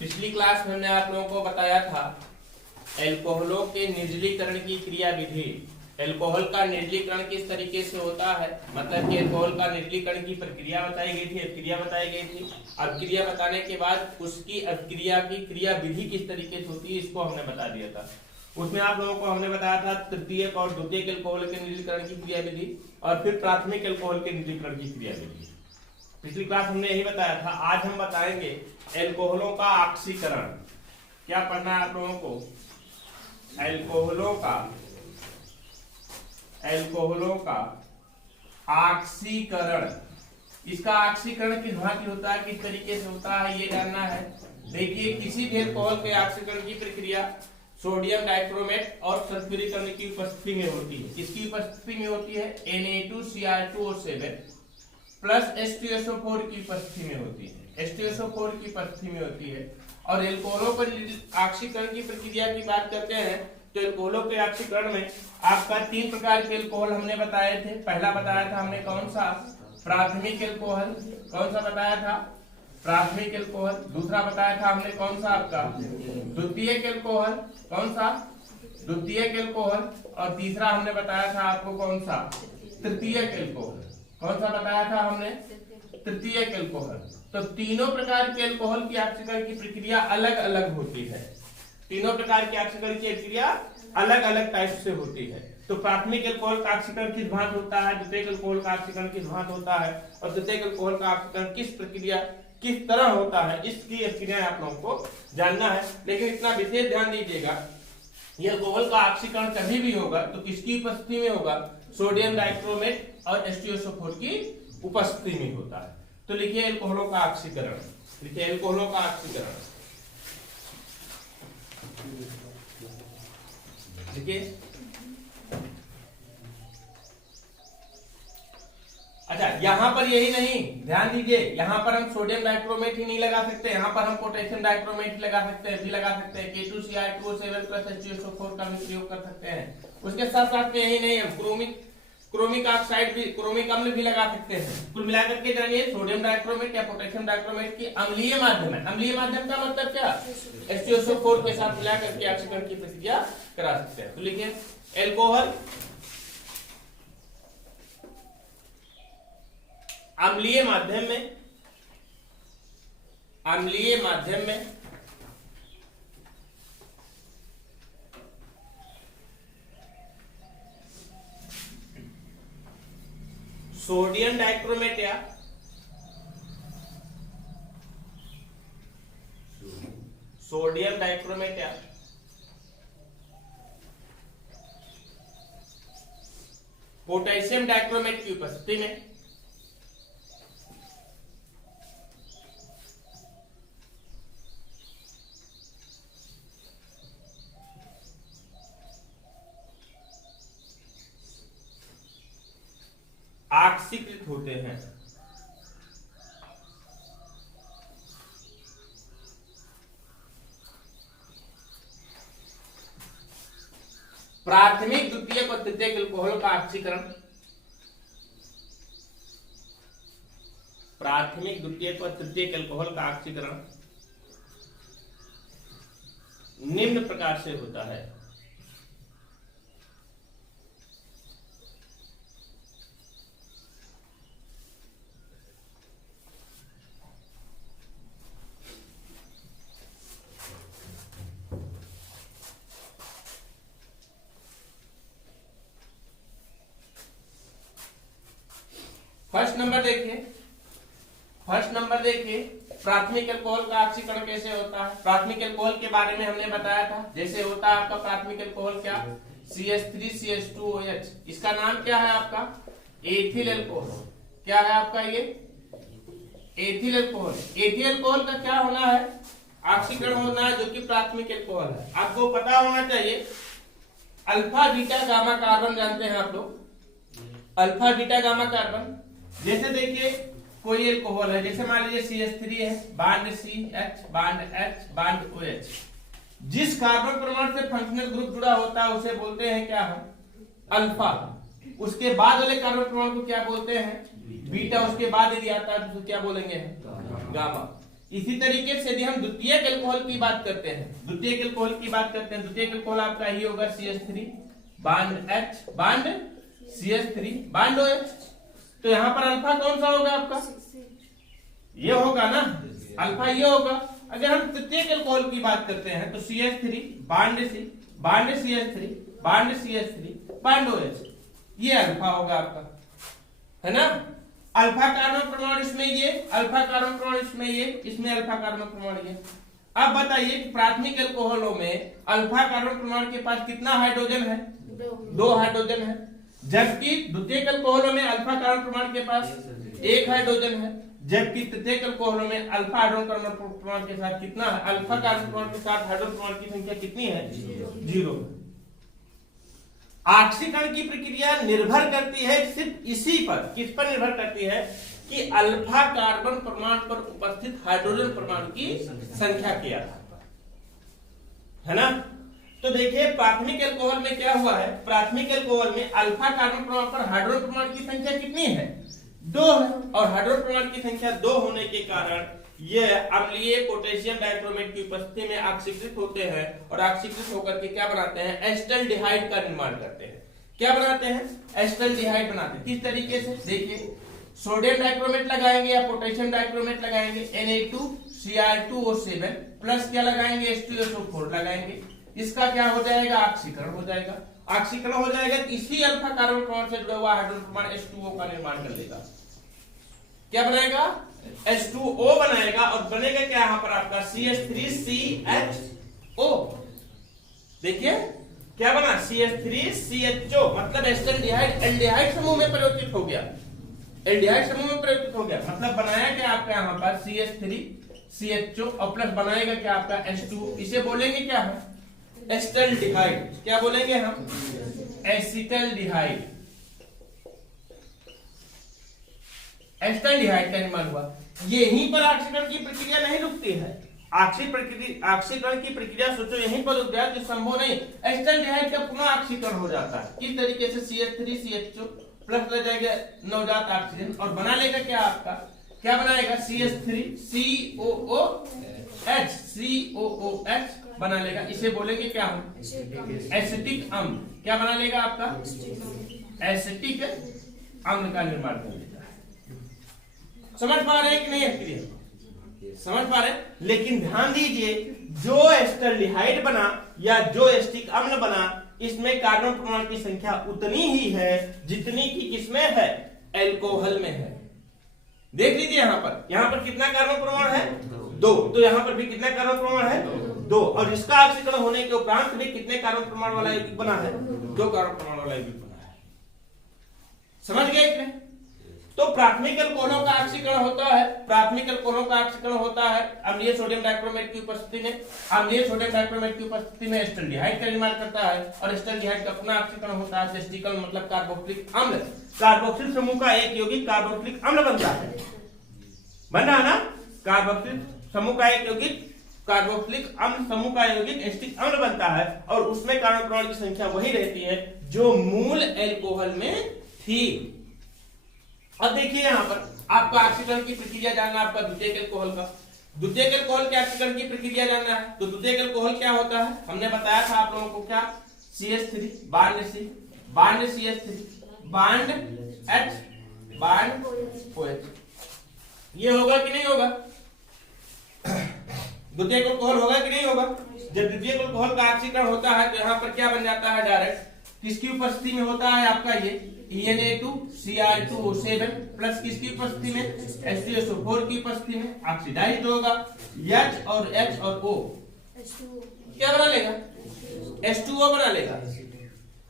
पिछली क्लास में हमने आप लोगों को बताया था एल्कोहलों के निर्जलीकरण की क्रिया विधि। एल्कोहल का निर्जलीकरण किस तरीके से होता है, मतलब कि एल्कोहल का निर्जलीकरण की प्रक्रिया बताई गई थी, अभिक्रिया बताई गई थी। अभिक्रिया बताने के बाद उसकी अभिक्रिया की क्रिया विधि किस तरीके से होती है इसको हमने बता दिया था। उसमें आप लोगों को हमने बताया था तृतीयक और द्वितीयक एल्कोहल के निर्जलीकरण की क्रिया विधि और फिर प्राथमिक एल्कोहल के निर्जलीकरण की क्रिया विधि। पिछली क्लास हमने यही बताया था। आज हम बताएंगे एल्कोहलों का ऑक्सीकरण। क्या पढ़ना है आप लोगों को? एल्कोहलों का ऑक्सीकरण। इसका ऑक्सीकरण किस भांति होता है, किस तरीके से होता है, ये जानना है। देखिए, किसी भी एल्कोहल के ऑक्सीकरण की प्रक्रिया सोडियम डाइक्रोमेट और सल्फ्यूरिक की उपस्थिति में होती है। किसकी उपस्थिति में होती है? Na2Cr2O7 प्लस H2SO4 की उपस्थिति में होती है। H2SO4 की उपस्थिति में होती है। और एल्कोहलों पर ऑक्सीकरण की प्रक्रिया की बात करते हैं तो एल्कोहलों के ऑक्सीकरण में आपका 3 प्रकार के एल्कोहल हमने बताए थे। पहला बताया था हमने कौन सा? प्राथमिक एल्कोहल। कौन सा बताया था? प्राथमिक एल्कोहल। दूसरा बताया था हमने कौन सा? आपका द्वितीयक एल्कोहल। कौन सा? द्वितीयक एल्कोहल। और तीसरा हमने बताया था आपको कौन सा? तृतीयक एल्कोहल। कौन सा बताया था हमने? तृतीयक एल्कोहल। तो तीनों प्रकार के एल्कोहल की ऑक्सीकरण की प्रक्रिया अलग अलग होती है। तीनों प्रकार की ऑक्सीकरण की प्रक्रिया अलग अलग टाइप से होती है। तो प्राथमिक एल्कोहल का ऑक्सीकरण किस भांति होता है, द्वितीयक एल्कोहल का ऑक्सीकरण किस भांति होता है और तृतीयक एल्कोहल का ऑक्सीकरण किस प्रक्रिया किस तरह होता है, इसकी प्रक्रिया आप लोगों को जानना है। लेकिन इतना विशेष ध्यान दीजिएगा, ये एल्कोहल का ऑक्सीकरण कभी भी होगा तो किसकी उपस्थिति में होगा? सोडियम डाइक्रोमेट और H2SO4 की उपस्थिति में होता है। तो लिखिए एल्कोहलों का ऑक्सीकरण। लिखिए एल्कोहलों का ऑक्सीकरण। देखिए, अच्छा, यहां पर यही नहीं, ध्यान दीजिए, यहां पर हम सोडियम डाइक्रोमेट ही नहीं लगा सकते, यहां पर हम पोटेशियम डाइक्रोमेट ही लगा सकते हैं, भी लगा सकते हैं। K2Cr2O7 प्लस H2SO4 का भी प्रयोग कर सकते हैं। उसके साथ साथ में यही नहीं, हम क्रोमिक ऑक्साइड भी, क्रोमिक अम्ल भी लगा सकते हैं। कुल मिलाकर के जानिए, सोडियम डाइक्रोमेट या पोटेशियम डाइक्रोमेट की अम्लीय माध्यम है। अम्लीय माध्यम का मतलब क्या? H2SO4 के साथ मिलाकर के ऑक्सीकरण की प्रक्रिया करा सकते हैं। तो लिखिए एल्कोहल अम्लीय माध्यम में सोडियम डाइक्रोमेट या पोटेशियम डाइक्रोमेट की उपस्थिति में ऑक्सीकृत होते हैं। प्राथमिक, द्वितीयक और तृतीयक एल्कोहल का ऑक्सीकरण, प्राथमिक, द्वितीयक और तृतीयक एल्कोहल का ऑक्सीकरण निम्न प्रकार से होता है। फर्स्ट नंबर देखिए प्राथमिक एल्कोहल का ऑक्सीकरण कैसे होता है। प्राथमिक एल्कोहल के बारे में हमने बताया था। जैसे होता है आपका प्राथमिक एल्कोहल क्या? CH3CH2OH। इसका नाम क्या है आपका? Ethyl alcohol. क्या है आपका ये? Ethyl alcohol. एथिल एल्कोहल का क्या होना है? ऑक्सीकरण होना है, जो कि प्राथमिक एल्कोहल है। आपको पता होना चाहिए अल्फा बीटा गामा कार्बन जानते हैं आप लोग? Alpha beta gamma carbon. जैसे देखिए कोई एल्कोहल है, जैसे मान लीजिए CH3 है, bond CH, bond H, bond OH। जिस कार्बन परमाणु से फंक्शनल ग्रुप जुड़ा होता है उसे बोलते हैं क्या हम? अल्फा। उसके बाद वाले कार्बन परमाणु को क्या बोलते हैं? बीटा। उसके बाद यदि आता है तो क्या बोलेंगे? गामा। इसी तरीके से यदि हम द्वितीयक अल्कोहल की बात करते हैं, द्वितीयक अल्कोहल की बात करते हैं, द्वितीयक अल्कोहल आपका ही होगा CH3 bond H bond CH3 bond OH। तो यहाँ पर अल्फा कौन सा होगा आपका, ये होगा ना, अल्फा ये होगा। अगर हम तृतीयक अल्कोहल की बात करते हैं तो CH3 bond C bond CH3 bond CH3 bond OH, ये अल्फा होगा आपका, है ना। अल्फा कार्बन परमाणु इसमें ये, अल्फा कार्बन परमाणु इसमें ये, इसमें अल्फा कार्बन परमाणु ये। अब बताइए कि प्राथमिक अल्कोहलों में अल्फा कार्बन परमाणु के पास कितना हाइड्रोजन है, 2 हाइड्रोजन है, जबकि द्वितीयक अल्कोहलों में अल्फा कार्बन परमाणु के पास 1 हाइड्रोजन है, जबकि तृतीयक अल्कोहलों में अल्फा हाइड्रोजन कार्बन परमाणु के साथ कितना है, अल्फा कार्बन परमाणु के साथ हाइड्रोजन परमाणु की संख्या कितनी है, 0। ऑक्सीकरण की प्रक्रिया निर्भर करती है सिर्फ इसी पर, किस पर निर्भर करती है कि अल्फा कार्बन परमाणु पर उपस्थित हाइड्रोजन परमाणु की संख्या के आधार पर, है ना। तो देखिए प्राथमिक अल्कोहल में क्या हुआ है, प्राथमिक अल्कोहल में अल्फा कार्बन परमाणु पर हाइड्रोजन परमाणु की संख्या कितनी है, 2 है, और हाइड्रोजन परमाणु की संख्या 2 होने के कारण यह अम्लीय पोटेशियम डाइक्रोमेट की उपस्थिति में ऑक्सीकृत होते हैं और ऑक्सीकृत होकर के क्या बनाते हैं, एस्टल्डिहाइड का निर्माण करते हैं। क्या बनाते हैं, एस्टल्डिहाइड बनाते हैं। किस तरीके से, देखिए सोडियम डाइक्रोमेट लगाएंगे या पोटेशियम डाइक्रोमेट लगाएंगे, Na2Cr2O7 प्लस क्या लगाएंगे, H2SO4 लगाएंगे, इसका क्या हो जाएगा, ऑक्सीकरण हो जाएगा। ऑक्सीकरण हो जाएगा तो इसी अल्फा कार्बन परमाणु से जुड़ा हुआ हाइड्रोजन परमाणु H2O का निर्माण कर लेगा। क्या बनाएगा, H2O बनाएगा और बनेगा क्या यहाँ पर आपका CH3CHO। देखिए क्या बना, CH3CHO मतलब एस्टल्डिहाइड एल्डिहाइड समूह में परिवर्तित हो गया, एल्डिहाइड समूह में परिवर्तित हो गया, मतलब बनाया क्या आपका यहाँ पर CH3CHO और प्लस बनाएगा क्या आपका H2O। इसे बोलेंगे क्या हम, एस्टल्डिहाइड। क्या बोलेंगे हम, एसिटल्डिहाइड। एस्टल्डिहाइड का निर्माण हुआ। यहीं पर ऑक्सीकरण की प्रक्रिया नहीं रुकती है, ऑक्सीकरण की प्रक्रिया सोचो यहीं पर रुक जाए तो संभव नहीं, एस्टल्डिहाइड का पुनः ऑक्सीकरण हो जाता है। किस तरीके से, CH3CHO प्लस ले जाएगा नवजात ऑक्सीजन और बना लेगा क्या आपका, क्या बनाएगा, CH3COOH बना लेगा। इसे बोलेंगे क्या हम, एसिटिक अम्ल। क्या बना लेगा आपका, एसिटिक अम्ल का निर्माण कर लेगा। समझ पा रहे हैं कि नहीं है क्लियर, समझ पा रहे हैं। लेकिन ध्यान दीजिए जो एस्टल्डिहाइड बना या जो एसिटिक अम्ल बना, इसमें कार्बन परमाणु की संख्या उतनी ही है जितनी की किसमें है, अल्कोहल में है। देख लीजिए यहाँ पर कितना कार्बन परमाणु है, 2। तो यहाँ पर भी कितना कार्बन परमाणु है, 2। और इसका ऑक्सीकरण होने के उपरांत भी कितने कार्बन परमाणु वाला यौगिक बना है, 2 कार्बन परमाणु वाला यौगिक बना है। समझ गए कि नहीं। तो प्राथमिक अल्कोहलों का ऑक्सीकरण होता है, प्राथमिक अल्कोहलों का ऑक्सीकरण होता है अम्लीय सोडियम डाइक्रोमेट की उपस्थिति में। अम्लीय सोडियम डाइक्रोमेट की उपस्थिति में एस्टल्डिहाइड का निर्माण करता है और एस्टल्डिहाइड का पुनः ऑक्सीकरण होता है एसिटिकल मतलब कार्बोक्सिलिक अम्ल। कार्बोक्सिल समूह का एक यौगिक कार्बोक्सिलिक अम्ल बनता है, बन रहा ना। कार्बोक्सिल समूह का एक यौगिक कार्बोक्सिलिक अम्ल समूह का यौगिक एसिटिक अम्ल बनता है और उसमें कार्बन परमाणु की संख्या वही रहती है जो मूल अल्कोहल में थी। अब देखिए यहाँ पर आपका ऑक्सीकरण की प्रक्रिया जानना, आपका द्वितीयक अल्कोहल का, द्वितीयक अल्कोहल के ऑक्सीकरण की प्रक्रिया जानना है। तो द्वितीयक अल्कोहल क्या होता है, हमने बताया था आप लोगों को, क्या, CH3 bond C bond CH3 bond H bond OH। ये होगा कि नहीं होगा, द्वितीयक अल्कोहल होगा कि नहीं होगा। जब द्वितीयक अल्कोहल का ऑक्सीकरण होता है तो यहाँ पर क्या बन जाता है, डायरेक्ट किसकी उपस्थिति में होता है आपका ये Na2Cr2O7 प्लस किसकी उपस्थिति में, H2SO4 की उपस्थिति में ऑक्सीडाइज्ड होगा। H और H और O क्या बना लेगा, H2O बना लेगा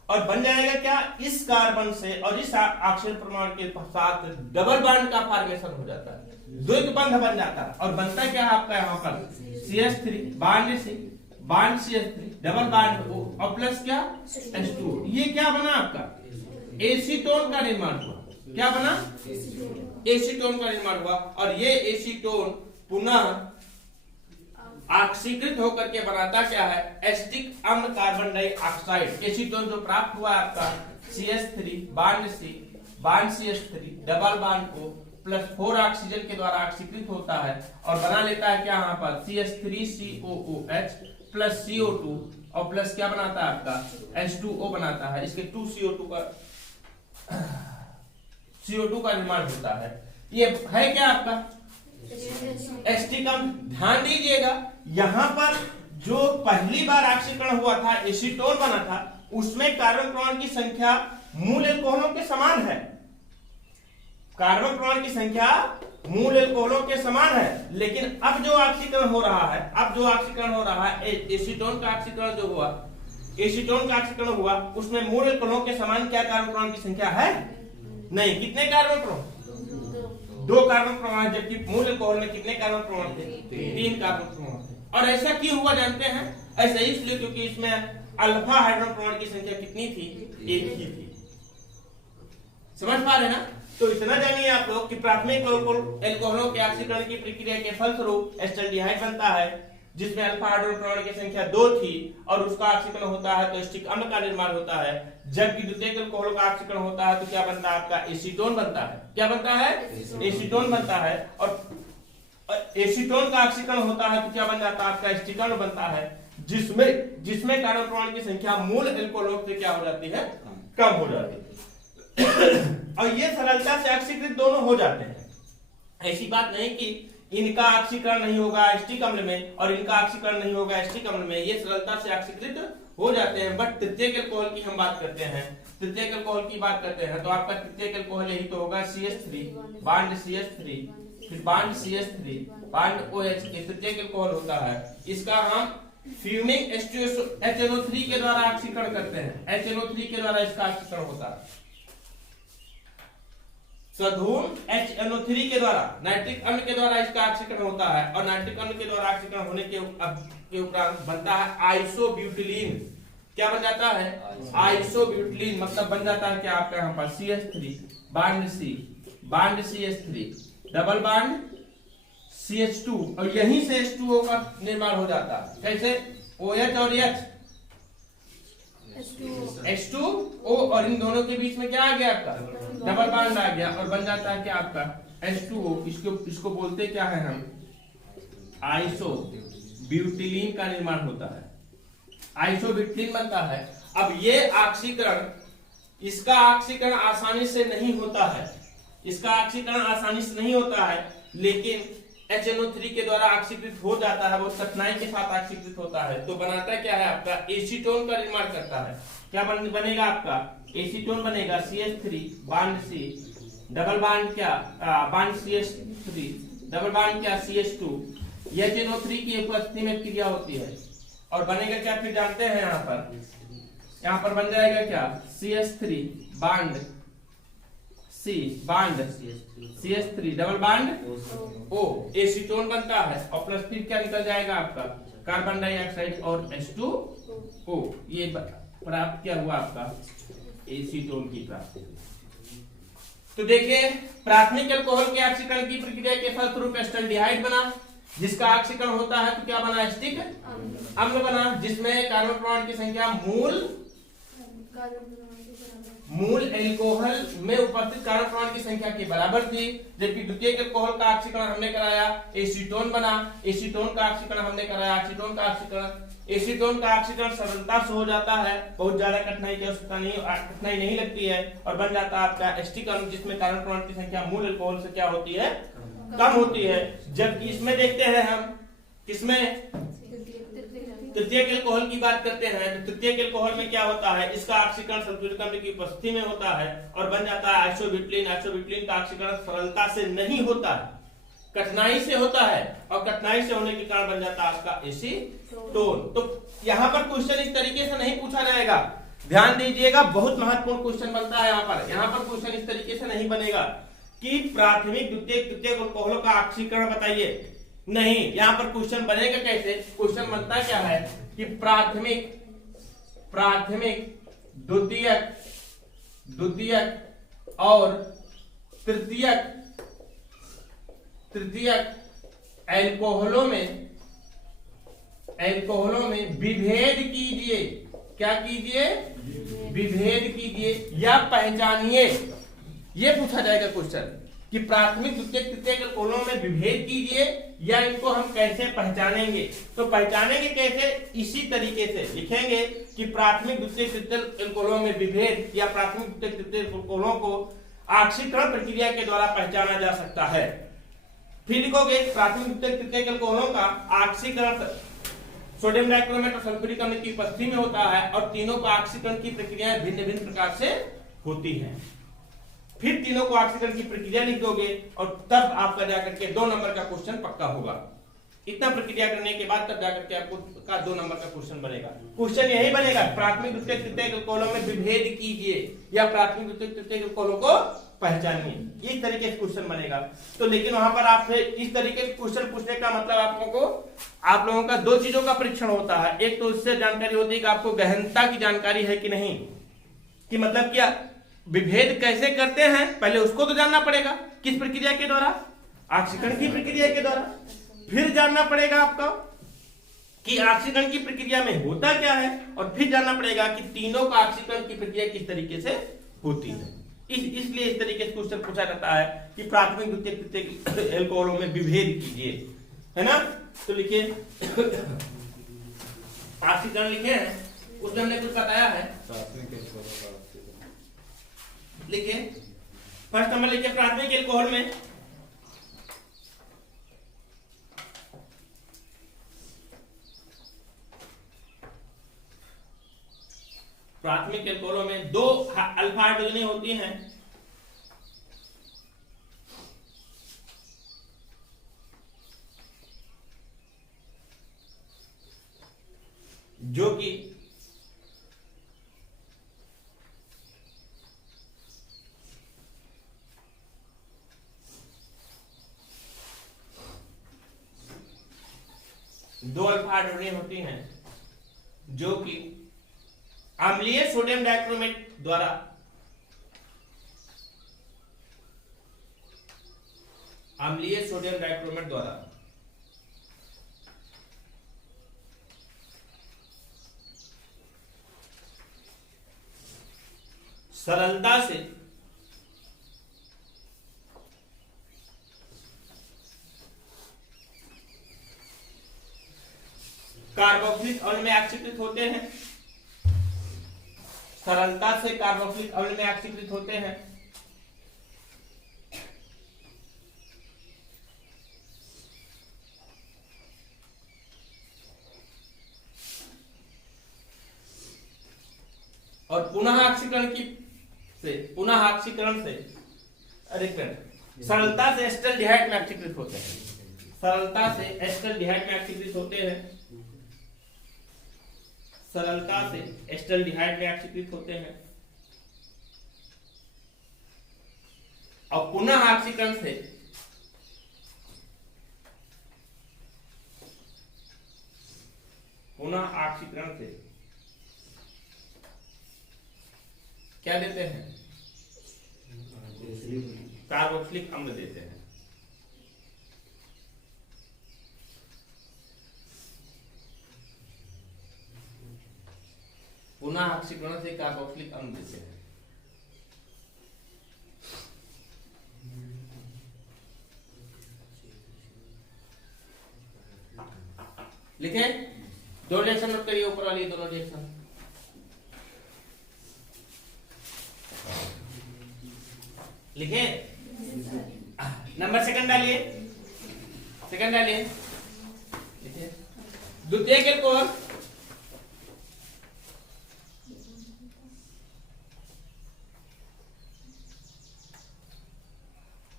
और बन जाएगा क्या, इस कार्बन से और इस ऑक्सीजन परमाणु के साथ डबल बॉन्ड का फॉर्मेशन हो जाता है, द्वैत बंध बन जाता है और बनता क्या है आपका यहाँ पर CH3 bond C bond CH3 double bond O और प्लस क्या, H2O। ये क्या बना आपका, एसीटोन का निर्माण हुआ। क्या बना, एसीटोन का निर्माण हुआ और ये एसीटोन पुनः ऑक्सीकृत होकर के बनाता क्या है, एसिटिक अम्ल कार्बन डाइऑक्साइड। एसीटोन जो प्राप्त हुआ आपका CH3 bond C bond CH3 double bond O plus 4 oxygen के द्वारा ऑक्सीकृत होता है और बना लेता है क्या यहाँ पर CH3COOH प्लस CO2 और प्लस क्या बनाता है आपका H2O बनाता है। इसके 2 CO2 का निर्माण होता है। ये है क्या आपका एसिटिकम। ध्यान दीजिएगा यहाँ पर जो पहली बार ऑक्सीकरण हुआ था, एसीटोन बना था, उसमें कार्बन परमाणु की संख्या मूल एल्कोहलों के समान है। कार्बन परमाणु की संख्या मूल एल्कोहलों के समान है, लेकिन अब जो ऑक्सीकरण हो रहा है, एसीटोन का ऑक्सीकरण जो हुआ, एसीटोन का ऑक्सीकरण हुआ, उसमें मूल एल्कोहलों के समान क्या कार्बन परमाणु की संख्या है? नहीं। कितने कार्बन परमाणु? 2 कार्बन परमाणु, जबकि मूल एल्कोहल में कितने कार्बन परमाणु थे? 3 कार्बन परमाणु थे। और ऐसा क्यों हुआ जानते हैं? ऐसा इसलिए क्योंकि इसमें अल्फा हाइड्रोजन परमाणु की संख्या कितनी थी? 1 ही थी। समझ पा रहे ना? तो इतना जानिए आप लोग कि प्राथमिक एल्कोहलों के ऑक्सीकरण की प्रक्रिया के फलस्वरूप एस्टल्डिहाइड बनता है, जिसमें अल्फा हाइड्रोजन परमाणु की संख्या 2 थी और उसका ऑक्सीकरण होता है तो एसिटिक अम्ल का निर्माण होता है। जबकि द्वितीयक एल्कोहल का ऑक्सीकरण होता है तो क्या बनता है? आपका एसीटोन बनता है। क्या बनता है? एसीटोन बनता है। और एसीटोन का ऑक्सीकरण होता है तो क्या बन जाता है? आपका एसिटिक अम्ल बनता है, जिसमें कार्बन परमाणु की संख्या मूल एल्कोहलों से क्या हो जाती है? कम हो जाती है। और ये सरलता से ऑक्सीकृत दोनों हो जाते हैं। ऐसी बात नहीं कि इनका ऑक्सीकरण नहीं होगा एसिटिक अम्ल में और इनका ऑक्सीकरण नहीं होगा एसिटिक अम्ल में, ये सरलता से ऑक्सीकृत हो जाते हैं। बट तृतीयक एल्कोहल की हम बात करते हैं, तृतीयक एल्कोहल की बात करते हैं तो आपका तृतीयक एल्कोहल यही तो होगा CH3 बांड CH3 फिर बांड CH3 बांड OH, तृतीयक एल्कोहल होता है। इसका हम फ्यूमिंग HNO3 के द्वारा ऑक्सीकरण करते हैं। HNO3 के द्वारा इसका ऑक्सीकरण होता है। सधूम HNO3 के द्वारा नाइट्रिक अम्ल के द्वारा इसका ऑक्सीकरण होता है और नाइट्रिक अम्ल के द्वारा ऑक्सीकरण होने के उपरांत बनता है आइसोब्यूटिलीन। क्या बन जाता है? आइसोब्यूटिलीन। मतलब बन जाता है क्या आपका यहाँ पर CH3 bond C bond CH3 double bond CH2 और यहीं से H2O का निर्माण हो जाता है। कैसे? OH और H H2O और इन दोनों के बीच में क्या आ गया? आपका डबल बॉन्ड आ गया और बन जाता है क्या आपका H2O। इसको बोलते क्या है हम? आइसोब्यूटिलीन का निर्माण होता है, आइसोब्यूटिलीन बनता है। अब ये ऑक्सीकरण, इसका ऑक्सीकरण आसानी से नहीं होता है, इसका ऑक्सीकरण आसानी से नहीं होता है, लेकिन HNO3 के द्वारा ऑक्सीकृत हो जाता है, वो कठिनाई के साथ ऑक्सीकृत होता है। तो बनाता क्या है? आपका एसीटोन का निर्माण करता है। क्या बनेगा? आपका एसीटोन बनेगा CH3 bond C double bond क्या बांड CH3 डबल बांड क्या CH2। HNO3 की उपस्थिति में क्रिया होती है और बनेगा क्या? फिर जानते हैं यहाँ पर बन जाएगा क्या? CH3 bond C bond CH3 double bond O, acetone बनता है और प्लस फिर क्या निकल जाएगा? आपका कार्बन डाइऑक्साइड और H2O। ये प्राप्त क्या हुआ? आपका एसीटोन की प्राप्ति। तो देखिए प्राथमिक एल्कोहल के ऑक्सीकरण की प्रक्रिया के फलस्वरूप एस्टल्डिहाइड बना, जिसका ऑक्सीकरण होता है तो क्या बना? एसिटिक अम्ल बना, जिसमें कार्बन परमाणु की संख्या मूल एल्कोहल में उपस्थित कार्बन परमाणु की संख्या के बराबर थी। जबकि द्वितीयक एल्कोहल का ऑक्सीकरण हमने कराया, एसीटोन बना, एसीटोन का ऑक्सीकरण हमने कराया, एसीटोन का ऑक्सीकरण सरलता से हो जाता है, बहुत ज्यादा कठिनाई की आवश्यकता नहीं, कठिनाई नहीं लगती है और बन जाता है आपका एसिटिक अम्ल, जिसमें कार्बन परमाणु की संख्या मूल एल्कोहल से क्या होती है? कम होती है। जबकि इसमें देखते हैं हम, किसमें? तृतीयक एल्कोहल की बात करते हैं तो तृतीयक एल्कोहल में क्या होता है? इसका ऑक्सीकरण सल्फ्यूरिक अम्ल की उपस्थिति में होता है और बन जाता है आइसोब्यूटिलीन। आइसोब्यूटिलीन का ऑक्सीकरण सरलता से नहीं होता है, कठिनाई से होता है और कठिनाई से होने के कारण बन जाता है आपका एसीटोन। तो यहाँ पर क्वेश्चन इस तरीके से नहीं पूछा जाएगा, ध्यान दीजिएगा, बहुत महत्वपूर्ण क्वेश्चन बनता है यहाँ पर क्वेश्चन इस तरीके से नहीं बनेगा कि प्राथमिक द्वितीयक एल्कोहलों का ऑक्सीकरण बताइए। नहीं, यहाँ पर क्वेश्चन बनेगा कैसे? क्वेश्चन बनता क्या है कि प्राथमिक द्वितीयक और तृतीयक एल्कोहलों में विभेद कीजिए। क्या कीजिए? विभेद कीजिए या पहचानिए, ये पूछा जाएगा क्वेश्चन। कि प्राथमिक द्वितीयक तृतीयक अल्कोहलों में विभेद कीजिए या इनको हम कैसे पहचानेंगे। तो पहचानेंगे कैसे, इसी तरीके से लिखेंगे कि प्राथमिक द्वितीयक तृतीयक अल्कोहलों में विभेद या प्राथमिक द्वितीयक तृतीयक अल्कोहलों को ऑक्सीकरण प्रक्रिया के द्वारा पहचाना जा सकता है। फिर लिखोगे प्राथमिक द्वितीयक तृतीयक अल्कोहलों का ऑक्सीकरण सोडियम डाइक्रोमेट और सल्फ्यूरिक अम्ल की उपस्थिति में होता है और तीनों का ऑक्सीकरण की प्रक्रियाएं भिन्न भिन्न प्रकार से होती हैं। फिर तीनों को ऑक्सीकरण की प्रक्रिया लिख दोगे और तब आपका जाकर के 2 नंबर का क्वेश्चन पक्का होगा। इतना प्रक्रिया करने के बाद तब जाकर के आपको का 2 नंबर का क्वेश्चन बनेगा। क्वेश्चन यही बनेगा, प्राथमिक द्वितीयक तृतीयक अल्कोहलों में विभेद कीजिए या प्राथमिक द्वितीयक तृतीयक अल्कोहलों को पहचानिए, इस तरीके से क्वेश्चन बनेगा। तो लेकिन वहां पर आपसे इस तरीके से क्वेश्चन पूछने का मतलब आप लोगों का 2 चीजों का परीक्षण होता है। एक तो उससे जानकारी होती है कि आपको गहनता की जानकारी है कि नहीं, कि मतलब क्या विभेद कैसे करते हैं, पहले उसको तो जानना पड़ेगा। किस प्रक्रिया के द्वारा, ऑक्सीकरण की प्रक्रिया के द्वारा। फिर जानना पड़ेगा आपको कि ऑक्सीकरण की प्रक्रिया में होता क्या है, और फिर जानना पड़ेगा कि तीनों का ऑक्सीकरण की प्रक्रिया किस तरीके से होती है। इसलिए इस तरीके से क्वेश्चन पूछा जाता है कि प्राथमिक द्वितीयक तृतीयक अल्कोहलों में विभेद कीजिए, है ना। तो लिखिए ऑक्सीकरण लिखे हैं, उसमें हमने कुछ बताया है। लिखिए फर्स्ट नंबर लिखिए प्राथमिक अल्कोहल में प्राथमिक अल्कोहलों में 2 अल्फा हाइड्रोजनें होती हैं, जो कि दो अल्फा हाइड्रोजनें होती हैं जो कि अम्लीय सोडियम डाइक्रोमेट द्वारा सरलता से कार्बोक्सिलिक अम्ल में ऑक्सीकृत होते हैं, सरलता से कार्बोक्सिलिक अम्ल में ऑक्सीकृत होते हैं। और पुनः ऑक्सीकरण से सरलता से एस्टल्डिहाइड में ऑक्सीकृत होते हैं, सरलता से एस्टल्डिहाइड में ऑक्सीकृत होते हैं, सरलता से एस्टल्डिहाइड में ऑक्सीकृत होते हैं। और पुनः ऑक्सीकरण से क्या देते हैं, कार्बोक्सिलिक अम्ल देते हैं। पुनः ऑक्सीकरण से कार्बोक्सिलिक अम्ल देते हैं। लिखे 2 रिएक्शन नोट करिए, ऊपर वाली दोनों रिएक्शन। लिखे नंबर सेकंड डालिए, द्वितीयक अल्कोहल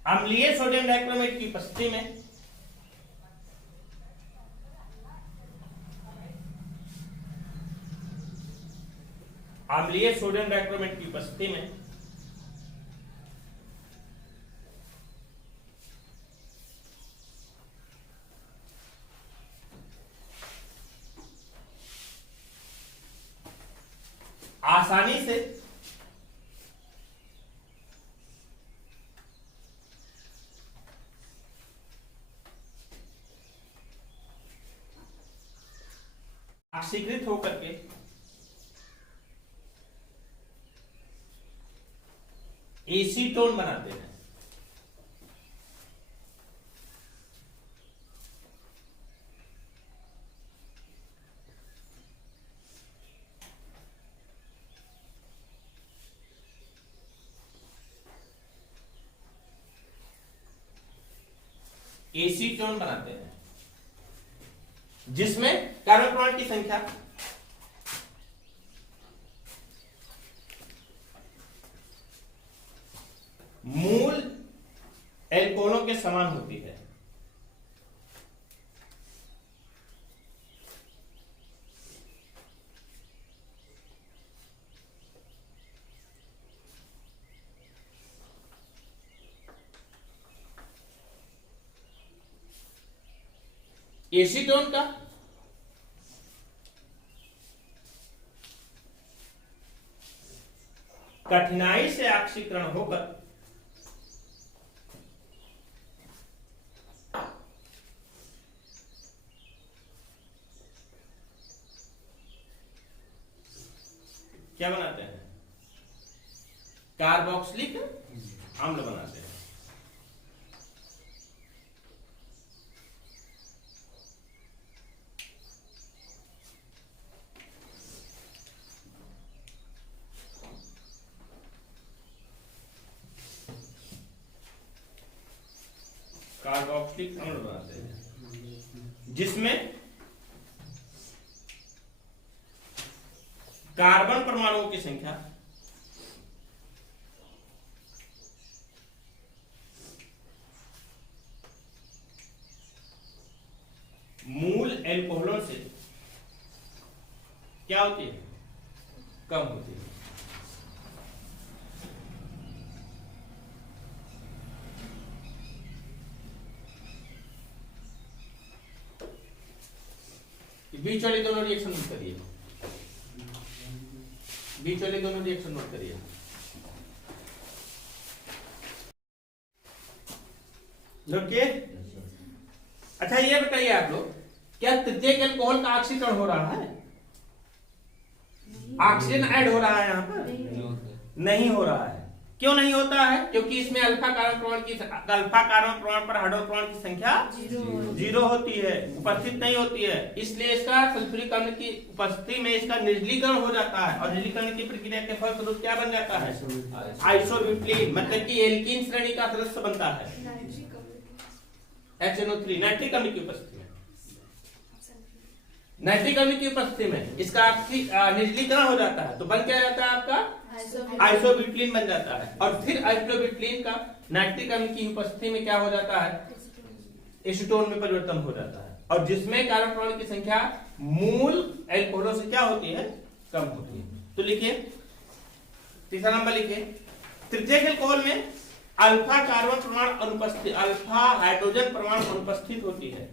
अम्लीय सोडियम डाइक्रोमेट की उपस्थिति में आसानी से ऑक्सीकृत होकर के एसीटोन बनाते हैं। एसीटोन बनाते हैं, जिसमें कार्बन परमाणु की संख्या मूल एल्कोहलों के समान होती है। एसीटोन का कठिनाई से ऑक्सीकरण होकर क्या बनाते हैं? कार्बोक्सिलिक अम्ल बनाते हैं। कार्बोक्सिलिक अम्ल बनाते हैं, जिसमें कार्बन परमाणुओं की संख्या मूल एल्कोहलों से क्या होती है? कम होती है। बीच वाले दोनों रिएक्शन नोट करिए, बीच वाले दोनों रिएक्शन नोट करिए। ओके, अच्छा ये बताइए आप लोग, क्या तृतीयक एल्कोहल का ऑक्सीकरण हो रहा है? ऑक्सीजन ऐड हो रहा है यहाँ पर? नहीं हो रहा है। क्यों नहीं होता है? क्योंकि इसमें अल्फा कार्बन परमाणु पर हाइड्रोजन परमाणु की संख्या 0 होती है, उपस्थित नहीं होती है। इसलिए इसका सल्फ्यूरिक अम्ल की उपस्थिति में इसका निर्जलीकरण हो जाता है, और निर्जलीकरण की प्रक्रिया के फलस्वरूप क्या बन जाता है? आइसोब्यूटिलीन, मतलब कि एल्कीन श्रेणी का सदस्य बनता है। HNO3 नाइट्रिक अम्ल की उपस्थिति में, नाइट्रिक अम्ल की उपस्थिति में इसका निर्जलीकरण हो जाता है, तो बन क्या जाता है आपका? आइसोब्यूटिलीन बन जाता है। और फिर आइसोब्यूटिलीन का नाइट्रिक अम्ल की उपस्थिति में क्या हो जाता है? एसीटोन में परिवर्तन हो जाता है, और जिसमें कार्बन परमाणु की संख्या मूल एल्कोहलों से क्या होती है? कम होती है। तो लिखिए, तीसरा नंबर लिखिए, तृतीयक एल्कोहल में अल्फा कार्बन परमाणु अनुपस्थित, अल्फा हाइड्रोजन परमाणु अनुपस्थित होती है।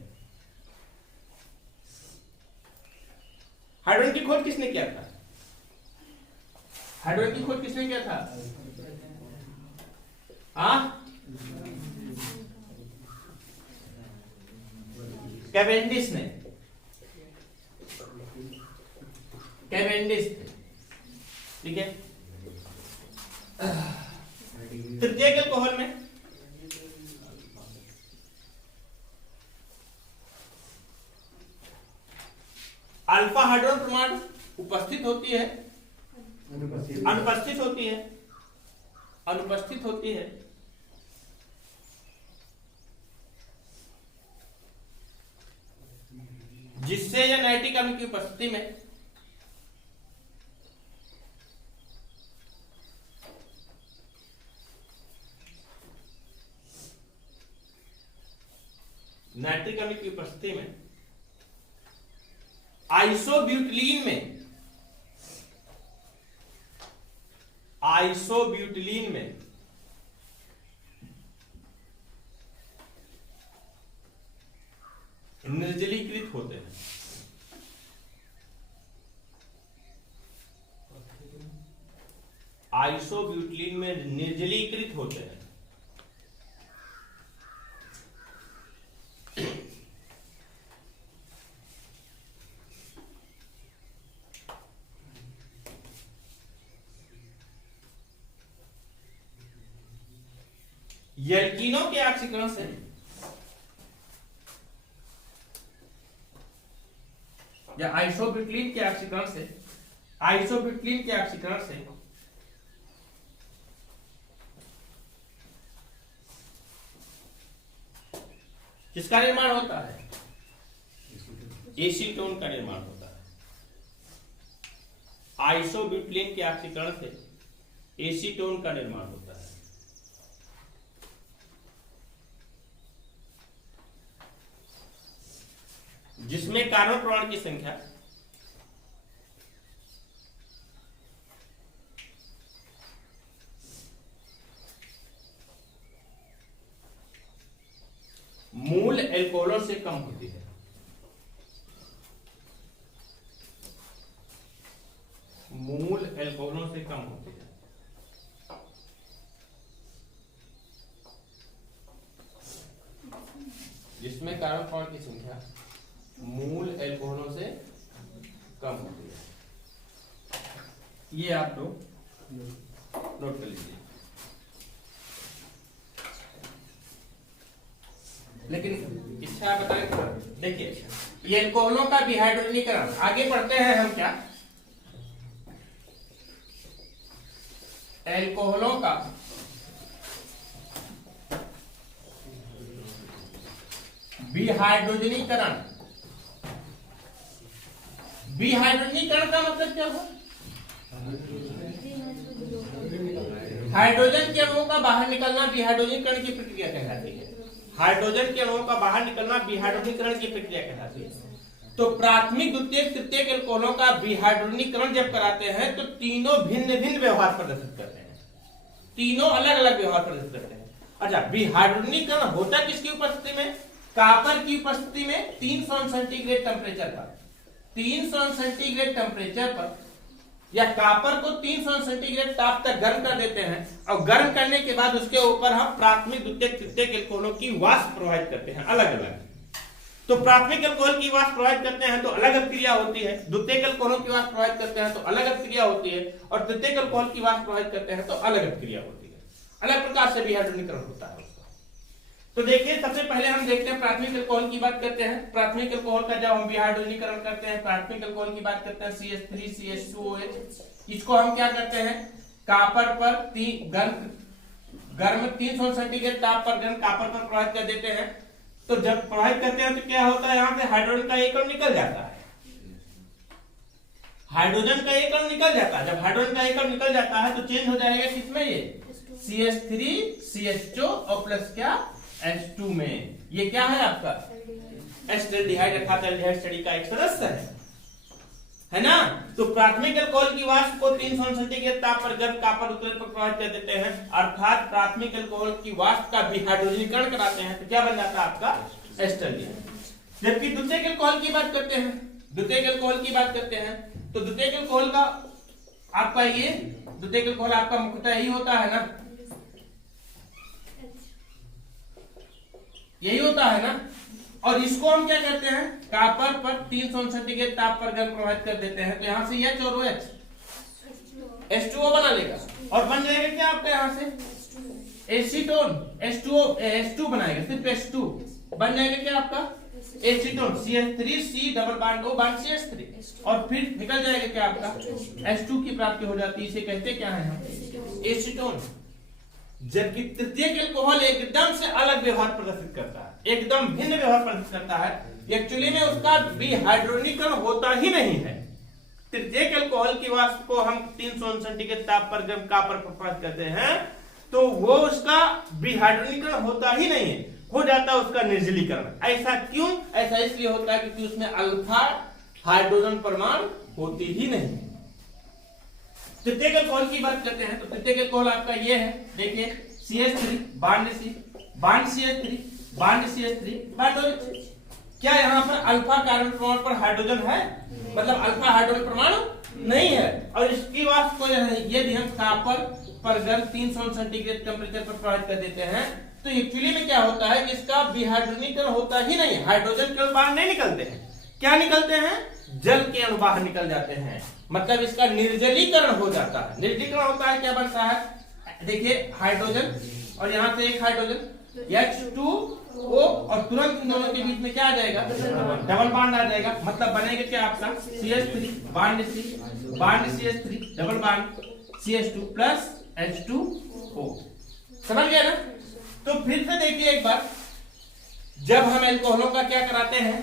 हाइड्रोजन की खोज किसने किया था? हाइड्रोजन की खोज किसने किया था? कैवेंडिश ने, कैवेंडिश। ठीक है, तृतीयक एल्कोहल में अल्फा हाइड्रोजन परमाणु उपस्थित होती है, अनुपस्थित होती है, अनुपस्थित होती है। जिससे या नाइट्रिक अम्ल की उपस्थिति में नाइट्रिक अम्ल की उपस्थिति में आइसोब्यूटिलीन में निर्जलीकृत होते हैं। आइसोब्यूटिलीन में निर्जलीकृत होते हैं। एल्कीनों के ऑक्सीकरण से या आइसोब्यूटिलीन के ऑक्सीकरण से, आइसोब्यूटिलीन के ऑक्सीकरण से किसका निर्माण होता है? एसीटोन का निर्माण होता है। आइसोब्यूटिलीन के ऑक्सीकरण से एसीटोन का निर्माण होता है। जिसमें कार्बन परमाणु की संख्या मूल एल्कोहलों से कम होती है। मूल एल्कोहलों से कम होती है। जिसमें कार्बन परमाणु की संख्या मूल एल्कोहलों से कम होती है। ये आप लोग नोट कर लीजिए। लेकिन इच्छा बताएं, देखिए ये एल्कोहलों का डिहाइड्रोजनीकरण। आगे बढ़ते हैं हम क्या, एल्कोहलों का विहाइड्रोजनीकरण। विहाइड्रोजनीकरण का मतलब क्या हुआ? हाइड्रोजन के अणुओं का बाहर निकलना विहाइड्रोजनीकरण की प्रक्रिया कहलाती है। हाइड्रोजन के अणुओं का बाहर निकलना विहाइड्रोजनीकरण की प्रक्रिया कहलाती है। तो प्राथमिक, द्वितीयक, तृतीयक एल्कोहलों का विहाइड्रोजनीकरण जब कराते हैं तो तीनों भिन्न भिन्न व्यवहार प्रदर्शित करते हैं। तीनों अलग अलग व्यवहार प्रदर्शित करते हैं। अच्छा, विहाइड्रोजनीकरण होता किसकी उपस्थिति में? कॉपर की उपस्थिति में 300 सेंटीग्रेड टेम्परेचर पर। 300 सेंटीग्रेड टेम्परेचर पर या कॉपर को 300 सेंटीग्रेड ताप तक गर्म कर देते हैं और गर्म करने के बाद उसके ऊपर हम प्राथमिक, द्वितीयक, तृतीयक एल्कोहलों की वाष्प प्रवाहित करते हैं अलग अलग। तो प्राथमिक एल्कोहल की वाष्प प्रवाहित करते हैं तो अलग अभिक्रिया होती है, द्वितीयक एल्कोहलों की वाष्प प्रवाहित करते हैं तो अलग अभिक्रिया होती है, और तृतीयक एल्कोहल की वाष्प प्रवाहित करते हैं तो अलग अभिक्रिया होती है। अलग प्रकार से विहाइड्रोजनीकरण होता है उसका। तो देखिए, सबसे पहले हम देखते हैं प्राथमिक एल्कोहल की बात करते हैं। प्राथमिक एल्कोहल का जब हम विहाइड्रोजनीकरण करते हैं, प्राथमिक एल्कोहल की बात करते हैं CH3 CH2OH। इसको हम क्या करते हैं? कॉपर पर गर्म 300 सेंटीग्रेड ताप पर गर्म कॉपर पर प्रवाहित कर देते हैं। तो जब प्रवाहित करते हैं तो क्या होता है? यहां से हाइड्रोजन का एक अणु निकल जाता है। हाइड्रोजन का एक अणु निकल जाता है। जब हाइड्रोजन का एक अणु निकल जाता है तो चेंज हो जाएगा किसमें? ये CH3 CH2 और प्लस क्या? H2 में। ये क्या है आपका? एसिटाल्डिहाइड अर्थात एल्डिहाइड श्रेणी का एक सदस्य है ना। तो प्राथमिक एल्कोहल की वाष्प को 300 सेंटीग्रेड ताप पर गर्म कॉपर उत्प्रेरक पर प्रवाहित कर देते हैं, अर्थात प्राथमिक एल्कोहल की वाष्प का विहाइड्रोजनीकरण कराते हैं। तो क्या बन जाता है आपका? एसिटाल्डिहाइड। जबकि द्वितीयक एल्कोहल की बात करते हैं, द्वितीयक एल्कोहल की बात करते हैं तो द्वितीयक एल्कोहल का आपका ये द्वितीयक एल्कोहल आपका मुख्यतः यही होता है ना, यही होता है ना। और इसको हम क्या करते हैं? कॉपर पर 300 सेंटीग्रेड ताप पर गर्म प्रवाहित कर देते हैं। तो यहां से H और OH H2O बना लेगा और बन जाएगा क्या आपका? यहां से एसीटोन H2 बनाएगा, सिर्फ H2 बन जाएगा क्या आपका? Acetone CH3 C double bond O bond CH3 और फिर निकल जाएगा क्या आपका? H2 की प्राप्ति हो जाती है। इसे कहते क्या है हम? एसीटोन। जबकि तृतीयक एल्कोहल एकदम से अलग व्यवहार प्रदर्शित करता है, एकदम भिन्न व्यवहार प्रदर्शित करता है। एक्चुअली में उसका विहाइड्रोजनीकरण होता ही नहीं है। तृतीयक एल्कोहल की वाष्प को हम 300 सेंटीग्रेड ताप पर गर्म कॉपर पर प्रवाहित करते हैं तो वो उसका विहाइड्रोजनीकरण होता ही नहीं है, हो जाता है उसका निर्जलीकरण। ऐसा क्यों? ऐसा इसलिए होता है क्योंकि उसमें अल्फा हाइड्रोजन परमाणु होती ही नहीं। तृतीयक एल्कोहल की बात करते हैं तो तृतीयक एल्कोहल आपका ये है, देखिए CH3 bond C bond CH3 bond CH3 bond OH। क्या यहाँ पर अल्फा कार्बन परमाणु पर हाइड्रोजन है? मतलब अल्फा हाइड्रोजन परमाणु नहीं है। और इसकी वाष्प को यदि हम कॉपर पर गर्म 300 सेंटीग्रेड टेम्परेचर पर प्रवाहित कर देते हैं तो एक्चुअली में क्या होता है कि इसका विहाइड्रोजनीकरण होता ही नहीं। हाइड्रोजन के अणु बाहर नहीं निकलते हैं। क्या निकलते हैं? जल के अणु बाहर निकल जाते हैं, मतलब इसका निर्जलीकरण हो जाता है। निर्जलीकरण होता है, क्या बनता है? देखिए हाइड्रोजन और यहां से एक हाइड्रोजन H2O और तुरंत इन दोनों के बीच में क्या आ जाएगा? डबल बॉन्ड आ जाएगा। मतलब बनेगा क्या आपका? CH3 bond C bond CH3 double bond CH2 plus H2O। समझ गया ना? तो फिर से देखिए एक बार, जब हम एल्कोहलों का क्या कराते हैं,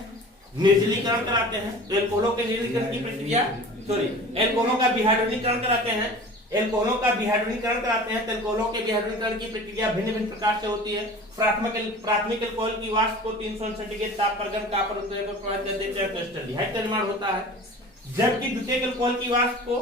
निर्जलीकरण कराते हैं, तो एल्कोहलों के निर्जलीकरण की प्रक्रिया एल्कोहलों का विहाइड्रोनीकरण कराते हैं, तो एल्कोहलों के विहाइड्रोनीकरण की प्रक्रिया भिन्न भिन्न प्रकार से होती है। प्राथमिक एल्कोहल की वाष्प को 300 सेंटीग्रेड ताप पर गर्म कॉपर उत्प्रेरक पर प्रभावित कर देते हैं तो एस्टल्डिहाइड का निर्माण होता है, जबकि द्वितीयक एल्कोहल की वाष्प को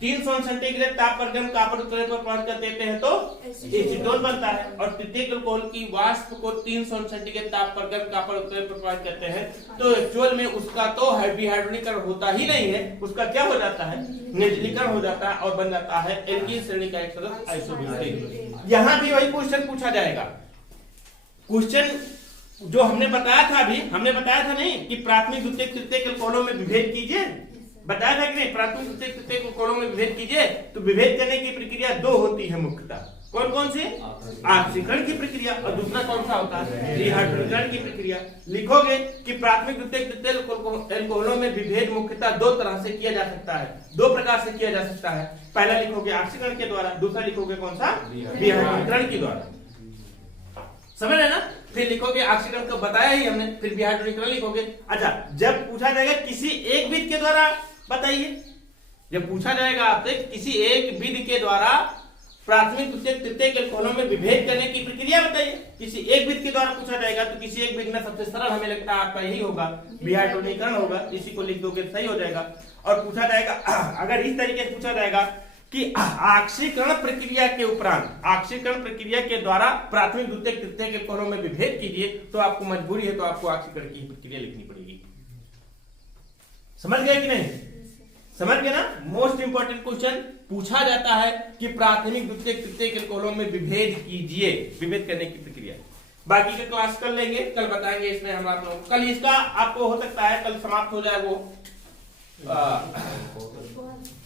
300 सेंटीग्रेड ताप पर गर्म कॉपर उत्प्रेरक पर प्रभावित कर देते हैं तो एसीटोन बनता है, और तृतीयक एल्कोहल की वाष्प को 300 सेंटीग्रेड ताप पर गर्म कॉपर उत्प्रेरक पर प्रभावित करते हैं तो एक्चुअल में उसका तो विहाइड्रोनीकरण होता ही नहीं है, उसका क्या हो जाता है, निर्जलीकरण हो जाता है और बन जाता है एल्कीन श्रेणी का एक सदस्य आइसोब्यूटेन। यहां भी वही क्वेश्चन पूछा जाएगा। क्वेश्चन जो हमने बताया था नहीं कि प्राथमिक द्वितीयक तृतीयक एल्कोहलों में विभेद कीजिए, बताया था कि नहीं, प्राथमिक द्वितीयक तृतीयक एल्कोहलों में विभेद कीजिए, तो विभेद करने की प्रक्रिया दो होती है मुख्यतः। कौन कौन सी? ऑक्सीकरण की प्रक्रिया, और दूसरा कौन सा होता है, विहाइड्रोनीकरण की प्रक्रिया। लिखोगे कि प्राथमिक द्वितीयक तृतीयक एल्कोहलों में विभेद मुख्यतः दो तरह से किया जा सकता है, दो प्रकार से किया जा सकता है। पहला लिखोगे ऑक्सीकरण के द्वारा, दूसरा लिखोगे कौन सा, विहाइड्रोनीकरण के द्वारा। समझ रहे ना? फिर लिखोगे ऑक्सीकरण को बताया ही हमने, फिर विहाइड्रोनीकरण लिखोगे। अच्छा, जब पूछा जाएगा किसी एक विधि के द्वारा बताइए, जब पूछा जाएगा आपसे किसी एक विधि के द्वारा प्राथमिक द्वितीयक तृतीयक एल्कोहलों में विभेद करने की प्रक्रिया बताइए, किसी एक विधि के द्वारा पूछा जाएगा तो किसी एक विधि में सबसे सरल हमें लगता है आपका यही होगा, विहाइड्रोनीकरण होगा। इसी को लिख दोगे सही हो जाएगा। और पूछा जाएगा, अगर इस तरीके से पूछा जाएगा कि ऑक्सीकरण प्रक्रिया के उपरांत, ऑक्सीकरण प्रक्रिया के द्वारा प्राथमिक द्वितीयक तृतीयक एल्कोहलों में विभेद कीजिए, तो आपको मजबूरी है तो आपको ऑक्सीकरण की प्रक्रिया लिखनी पड़ेगी। समझ गए कि नहीं? समझ गए ना? मोस्ट इंपोर्टेंट क्वेश्चन पूछा जाता है कि प्राथमिक द्वितीयक तृतीयक एल्कोहलों में विभेद कीजिए, विभेद करने की प्रक्रिया। बाकी का क्लास कल लेंगे, कल बताएंगे इसमें हम आप लोगों को। कल इसका आपको हो सकता है कल समाप्त हो जाए वो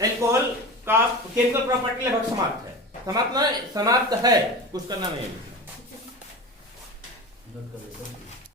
एल्कोहल का केमिकल प्रॉपर्टी लगभग समाप्त है, समाप्त है, कुछ करना नहीं है।